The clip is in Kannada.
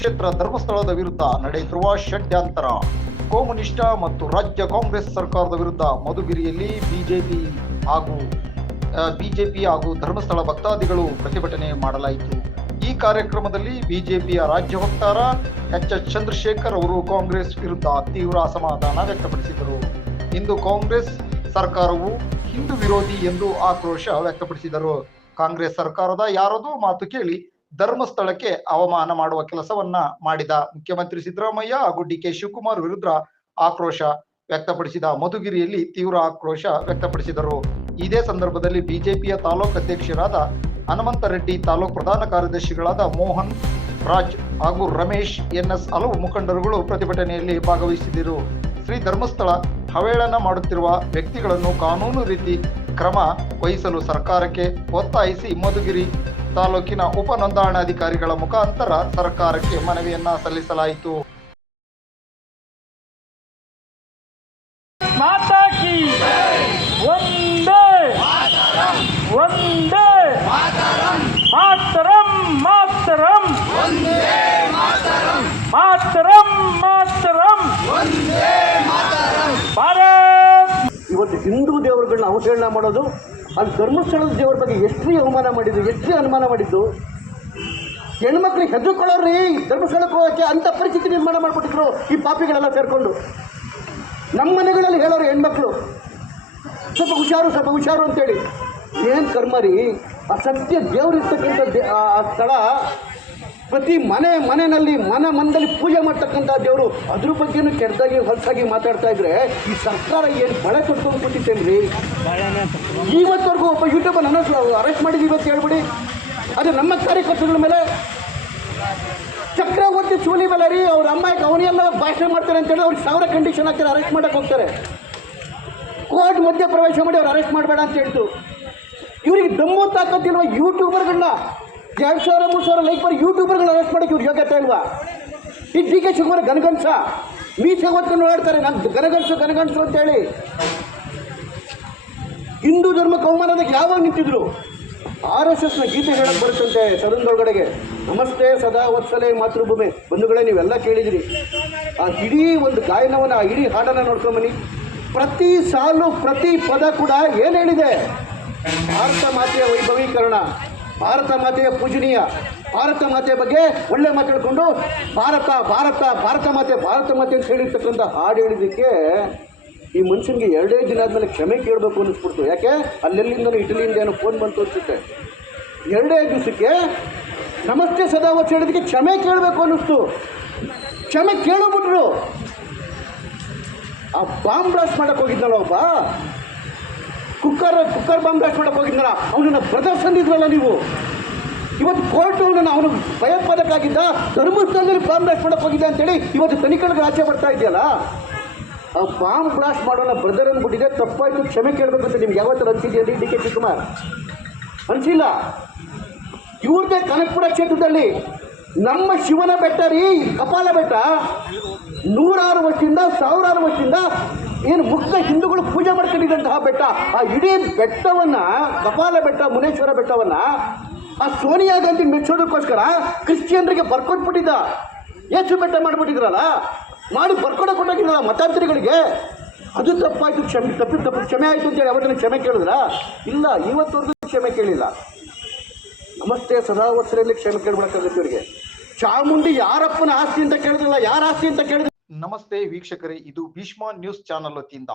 ಕ್ಷೇತ್ರ ಧರ್ಮಸ್ಥಳದ ವಿರುದ್ಧ ನಡೆಯುತ್ತಿರುವ ಷಡ್ಯಂತರ, ಕೋಮುನಿಷ್ಟ ಮತ್ತು ರಾಜ್ಯ ಕಾಂಗ್ರೆಸ್ ಸರ್ಕಾರದ ವಿರುದ್ಧ ಮಧುಗಿರಿಯಲ್ಲಿ ಬಿಜೆಪಿ ಹಾಗೂ ಧರ್ಮಸ್ಥಳ ಭಕ್ತಾದಿಗಳು ಪ್ರತಿಭಟನೆ ಮಾಡಲಾಯಿತು. ಈ ಕಾರ್ಯಕ್ರಮದಲ್ಲಿ ಬಿಜೆಪಿಯ ರಾಜ್ಯ ವಕ್ತಾರ ಎಚ್ ಚಂದ್ರಶೇಖರ್ ಅವರು ಕಾಂಗ್ರೆಸ್ ವಿರುದ್ಧ ತೀವ್ರ ಅಸಮಾಧಾನ ವ್ಯಕ್ತಪಡಿಸಿದರು. ಇಂದು ಕಾಂಗ್ರೆಸ್ ಸರ್ಕಾರವು ಹಿಂದೂ ವಿರೋಧಿ ಎಂದು ಆಕ್ರೋಶ ವ್ಯಕ್ತಪಡಿಸಿದರು. ಕಾಂಗ್ರೆಸ್ ಸರ್ಕಾರದ ಯಾರದೋ ಮಾತು ಕೇಳಿ ಧರ್ಮಸ್ಥಳಕ್ಕೆ ಅವಮಾನ ಮಾಡುವ ಕೆಲಸವನ್ನ ಮಾಡಿದ ಮುಖ್ಯಮಂತ್ರಿ ಸಿದ್ದರಾಮಯ್ಯ ಹಾಗೂ ಡಿ.ಕೆ. ಶಿವಕುಮಾರ್ ವಿರುದ್ಧ ಆಕ್ರೋಶ ವ್ಯಕ್ತಪಡಿಸಿದ ಮಧುಗಿರಿಯಲ್ಲಿ ತೀವ್ರ ಆಕ್ರೋಶ ವ್ಯಕ್ತಪಡಿಸಿದರು. ಇದೇ ಸಂದರ್ಭದಲ್ಲಿ ಬಿಜೆಪಿಯ ತಾಲೂಕು ಅಧ್ಯಕ್ಷರಾದ ಹನುಮಂತ ರೆಡ್ಡಿ, ತಾಲೂಕು ಪ್ರಧಾನ ಕಾರ್ಯದರ್ಶಿಗಳಾದ ಮೋಹನ್ ರಾಜ್ ಹಾಗೂ ರಮೇಶ್ ಎನ್ಎಸ್ ಹಲವು ಮುಖಂಡರುಗಳು ಪ್ರತಿಭಟನೆಯಲ್ಲಿ ಭಾಗವಹಿಸಿದರು. ಶ್ರೀ ಧರ್ಮಸ್ಥಳ ಅವಹೇಳನ ಮಾಡುತ್ತಿರುವ ವ್ಯಕ್ತಿಗಳನ್ನು ಕಾನೂನು ರೀತಿ ಕ್ರಮ ವಹಿಸಲು ಸರ್ಕಾರಕ್ಕೆ ಒತ್ತಾಯಿಸಿ ಮಧುಗಿರಿ ತಾಲೂಕಿನ ಉಪ ನೋಂದಣಾಧಿಕಾರಿಗಳ ಮುಖಾಂತರ ಸರ್ಕಾರಕ್ಕೆ ಮನವಿಯನ್ನ ಸಲ್ಲಿಸಲಾಯಿತು. ಮಾತಾ ಕಿ ವಂದೇ ವಂದೇ ಮಾತರಂ ಮಾತರಂ ಮಾತರಂ ಮಾತರಂ ಭಾರತ್. ಇವತ್ತು ಹಿಂದೂ ದೇವರುಗಳನ್ನ ಅವಹೇಳನ ಮಾಡೋದು, ಅಲ್ಲಿ ಧರ್ಮಸ್ಥಳದ ದೇವರ ಬಗ್ಗೆ ಎಷ್ಟು ಅವಮಾನ ಮಾಡಿದ್ದು, ಎಷ್ಟು ಅನುಮಾನ ಮಾಡಿದ್ದು. ಹೆಣ್ಮಕ್ಳಿಗೆ ಹೆದರ್ಕೊಳ್ಳೋರಿ ಧರ್ಮಸ್ಥಳಕ್ಕೆ ಹೋಗೋಕ್ಕೆ ಅಂತ ಪರಿಸ್ಥಿತಿ ನಿರ್ಮಾಣ ಮಾಡಿಬಿಟ್ಟಿದ್ರು ಈ ಪಾಪಿಗಳೆಲ್ಲ ಸೇರಿಕೊಂಡು. ನಮ್ಮ ಮನೆಗಳಲ್ಲಿ ಹೇಳೋರು ಹೆಣ್ಮಕ್ಳು ಸ್ವಲ್ಪ ಹುಷಾರು ಅಂತೇಳಿ. ಏನು ಕರ್ಮ ರೀ, ಆ ಸತ್ಯ ದೇವರಿರ್ತಕ್ಕಂಥ ಆ ಸ್ಥಳ, ಪ್ರತಿ ಮನೆಯಲ್ಲಿ ಮನದಲ್ಲಿ ಪೂಜೆ ಮಾಡ್ತಕ್ಕಂಥ ದೇವರು, ಅದ್ರ ಬಗ್ಗೆನೂ ಕೆಟ್ಟದಾಗಿ ಹೊಲಸಾಗಿ ಮಾತಾಡ್ತಾ ಇದ್ರೆ ಈ ಸರ್ಕಾರ ಏನು ಬಳೆ ತೊಡ್ಕೊಂಡು ಕೂತಿತ್ತೇನ್ರಿ. ಇವತ್ತವರೆಗೂ ಒಬ್ಬ ಯೂಟ್ಯೂಬರ್ ನನ್ನ ಅರೆಸ್ಟ್ ಮಾಡಿದ್ದೀವಿ ಅಂತ ಹೇಳ್ಬಿಡಿ. ಅದು ನಮ್ಮ ಕಾರ್ಯಕರ್ತಗಳ ಮೇಲೆ ಚಕ್ರವರ್ತಿ ಚೂಲಿ ಮೇಲೆ ರೀ, ಅವ್ರ ಅಮ್ಮಾಯಿಗೆ ಅವನೆಲ್ಲ ಭಾಷಣ ಮಾಡ್ತಾರೆ ಅಂತೇಳಿ ಅವ್ರಿಗೆ 1000 ಕಂಡೀಷನ್ ಹಾಕ್ತಾರೆ, ಅರೆಸ್ಟ್ ಮಾಡೋಕ್ಕೆ ಹೋಗ್ತಾರೆ. ಕೋರ್ಟ್ ಮಧ್ಯ ಪ್ರವೇಶ ಮಾಡಿ ಅವ್ರು ಅರೆಸ್ಟ್ ಮಾಡಬೇಡ ಅಂತ ಹೇಳ್ತು. ಇವ್ರಿಗೆ ದಮ್ಮು ತಾಕತ್ತಿಲ್ವ ಯೂಟ್ಯೂಬರ್ಗಳನ್ನ 2000-3000 ಲೈಕ್ ಬರೋ ಯೂಟ್ಯೂಬರ್ಗಳನ್ನ ಅರೆಸ್ಟ್ ಮಾಡೋಕ್ಕೆ ಇವ್ರು ಯೋಗ್ಯತೆ ಇಲ್ವಾ? ಈ ಡಿ.ಕೆ. ಶಿವಕುಮಾರ್ ಗನಗಂಸ ಮೀಸೆ ಹೊತ್ಕೊಂಡು ಓಡಾಡ್ತಾರೆ, ನಾನು ಗನಗಂಸು ಅಂತೇಳಿ. ಹಿಂದೂ ಧರ್ಮಕ್ಕೆ ಅವಮಾನದಕ್ಕೆ ಯಾವಾಗ ನಿಂತಿದ್ರು? RSSನ ಗೀತೆ ಹೇಳಕ್ಕೆ ಬರುತ್ತಂತೆ ಸದನದೊಳಗಡೆಗೆ, ನಮಸ್ತೆ ಸದಾ ವತ್ಸಲೆ ಮಾತೃಭೂಮಿ. ಬಂಧುಗಳೇ, ನೀವೆಲ್ಲ ಕೇಳಿದಿರಿ ಆ ಇಡೀ ಒಂದು ಗಾಯನವನ್ನು, ಆ ಇಡೀ ಹಾಡನ್ನು ನೋಡ್ಕೊಂಬನ್ನಿ. ಪ್ರತಿ ಸಾಲು ಪ್ರತಿ ಪದ ಕೂಡ ಏನು ಹೇಳಿದೆ? ಭಾರತ ಮಾತೆಯ ವೈಭವೀಕರಣ, ಭಾರತ ಮಾತೆಯ ಪೂಜನೀಯ, ಭಾರತ ಮಾತೆಯ ಬಗ್ಗೆ ಒಳ್ಳೆ ಮಾತಾಡಿಕೊಂಡು ಭಾರತ ಮಾತೆ ಅಂತ ಹೇಳಿರ್ತಕ್ಕಂಥ ಹಾಡು ಹೇಳಿದ್ದಕ್ಕೆ ಈ ಮನುಷ್ಯನಿಗೆ 2 ದಿನ ಆದಮೇಲೆ ಕ್ಷಮೆ ಕೇಳಬೇಕು ಅನ್ನಿಸ್ಬಿಡ್ತು. ಯಾಕೆ? ಅಲ್ಲೆಲ್ಲಿಂದನೂ ಇಟಲಿಯಿಂದ ಏನೋ ಫೋನ್ ಬಂತು ಅನಿಸುತ್ತೆ. 2 ದಿವಸಕ್ಕೆ ನಮಸ್ತೆ ಸದಾವತ್ ಹೇಳಿದಕ್ಕೆ ಕ್ಷಮೆ ಕೇಳಬೇಕು ಅನ್ನಿಸ್ತು. ಕ್ಷಮೆ ಕೇಳೋಬಿಟ್ರು. ಆ ಬಾಂಬ್ ಬ್ಲಾಸ್ಟ್ ಮಾಡೋಕ್ಕೆ ಹೋಗಿದ್ನಲ್ಲ ಒಬ್ಬ, ಕುಕ್ಕರ್ ಬಾಂಬ್ ಬ್ಲಾಸ್ಟ್ ಮಾಡೋಕ್ಕೆ ಹೋಗಿದ್ನಲ್ಲ, ಅವನನ್ನು ಪ್ರದರ್ಶನಿದ್ರಲ್ಲ ನೀವು. ಇವತ್ತು ಕೋರ್ಟು ಅವನು ಭಯೋತ್ಪಾದಕ ಧರ್ಮಸ್ಥಳದಲ್ಲಿ ಬಾಂಬ್ ಬ್ಲಾಸ್ಟ್ ಮಾಡೋಕ್ಕೆ ಹೋಗಿದ್ದೆ ಅಂತೇಳಿ ಇವತ್ತು ತನಿಖೆಗಳಿಗೆ ಆಚೆ ಬರ್ತಾ ಇದೆಯಲ್ಲ. ಆ ಬಾಂಬ್ ಬ್ಲಾಸ್ಟ್ ಮಾಡೋಣ ಬ್ರದರ್ ಅಂದ್ಬಿಟ್ಟಿದೆ, ತಪ್ಪಾಯಿತು, ಕ್ಷಮೆ ಕೇಳಬೇಕು ಅಂತ ನಿಮ್ಗೆ ಯಾವತ್ತೂ ಅನಿಸಿದೆಯಲ್ಲ ಡಿ.ಕೆ. ಶಿವಕುಮಾರ್? ಅನಿಸಿಲ್ಲ. ಇವ್ರದ್ದೇ ಕನಕಪುರ ಕ್ಷೇತ್ರದಲ್ಲಿ ನಮ್ಮ ಶಿವನ ಬೆಟ್ಟ ರೀ, ಕಪಾಲ ಬೆಟ್ಟ, 100 ವರ್ಷದಿಂದ 1000 ವರ್ಷದಿಂದ ಏನು ಮುಕ್ತ ಹಿಂದೂಗಳು ಪೂಜೆ ಮಾಡ್ಕೊಂಡಿದ್ದಂತಹ ಬೆಟ್ಟ. ಆ ಇಡೀ ಬೆಟ್ಟವನ್ನು, ಕಪಾಲ ಬೆಟ್ಟ, ಮುನೇಶ್ವರ ಬೆಟ್ಟವನ್ನು ಆ ಸೋನಿಯಾ ಗಾಂಧಿ ಮೆಚ್ಚೋದಕ್ಕೋಸ್ಕರ ಕ್ರಿಶ್ಚಿಯನ್ರಿಗೆ ಬರ್ಕೊಟ್ಬಿಟ್ಟಿದ್ದ. ಯೇಸು ಬೆಟ್ಟ ಮಾಡಿಬಿಟ್ಟಿದ್ರಲ್ಲ, ಮಾಡಿ ಬರ್ಕೊಡೋಗಿದ್ರಲ್ಲ ಮತಾಂತರಿಗಳಿಗೆ. ಅದು ತಪ್ಪಾಯಿತು, ಕ್ಷಮೆ ಆಯಿತು ಅಂತೇಳಿ ಅವತ್ತನ್ನು ಕ್ಷಮೆ ಕೇಳಿದ್ರ? ಇಲ್ಲ, ಇವತ್ತವರೆಗೂ ಕ್ಷಮೆ ಕೇಳಿಲ್ಲ. ನಮಸ್ತೆ ಸದಾವತ್ಸರಲ್ಲಿ ಕ್ಷಮೆ ಕೇಳ್ಬಿಡಕ್ಕಾಗುತ್ತೆ ಇವರಿಗೆ. ಚಾಮುಂಡಿ ಯಾರಪ್ಪನ ಆಸ್ತಿ ಅಂತ ಕೇಳಿದ್ರಲ್ಲ, ಯಾರ ಆಸ್ತಿ ಅಂತ ಕೇಳಿದ್ರೆ? ನಮಸ್ತೆ ವೀಕ್ಷಕರೇ, ಇದು ಭೀಷ್ಮ ನ್ಯೂಸ್ ಚಾನಲ್ ವತಿಯಿಂದ